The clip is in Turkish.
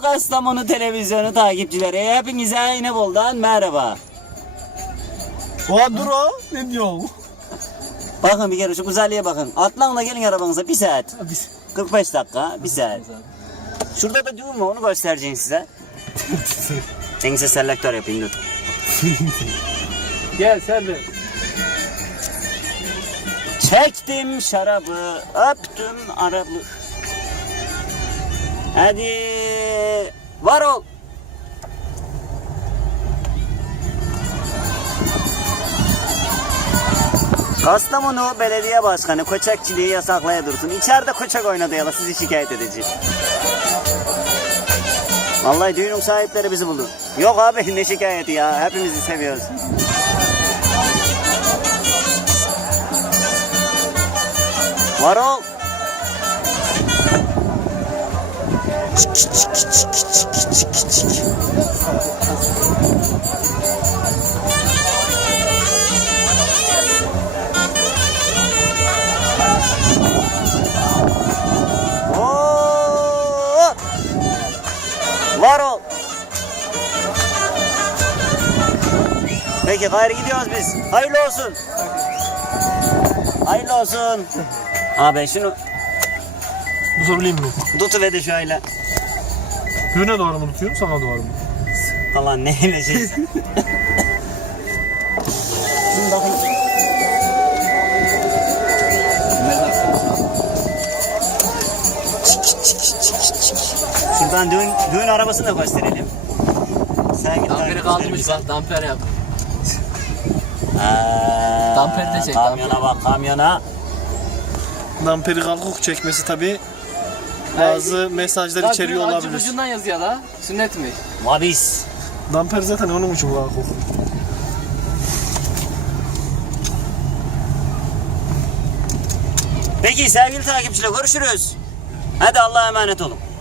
Kastamonu televizyonu takipçileri hepinize yine buldan merhaba. Ha, dur o ha. ne diyor? Bakın bir kere şu güzelliğe bakın. Atlan gelin arabanıza bir saat. Ha, bir. 45 dakika bir 45 saat. Dakika. Şurada da düğüm var onu göstereceğim size. en güzel selektör yapayım dur. Gel Serdar. Çektim şarabı, öptüm arabı. Hadi var ol. Kastamonu Belediye Başkanı koçakçılığı yasaklaya dursun. İçeride koçak oynadı yala sizi şikayet edici. Vallahi düğünün sahipleri bizi buldu. Yok abi ne şikayeti ya hepimizi seviyoruz. Var ol. Çık, çık, çık, çık, çık, çık, çık, çık. Var ol. Peki gayrı gidiyoruz biz. Hayırlı olsun. Hayırlı olsun. Abi şunu Tutabileyim mi? Tutuverdi şöyle. Güne doğru mu tutuyorum sana doğru mu? Allah ne ile Şuradan düğün, düğün arabasını da gösterelim. Sen git damperi kaldırmış bak da. damper yap. damper de çek. Kamyona bak kamyona. Damperi kalkuk çekmesi tabii bazı Ay, mesajlar içeriyor olabilir. Acı ucundan yazıyor da. Sünnet mi? Mabis. Damper zaten onun ucu bu kokuyor. Peki sevgili takipçiler görüşürüz. Hadi Allah'a emanet olun.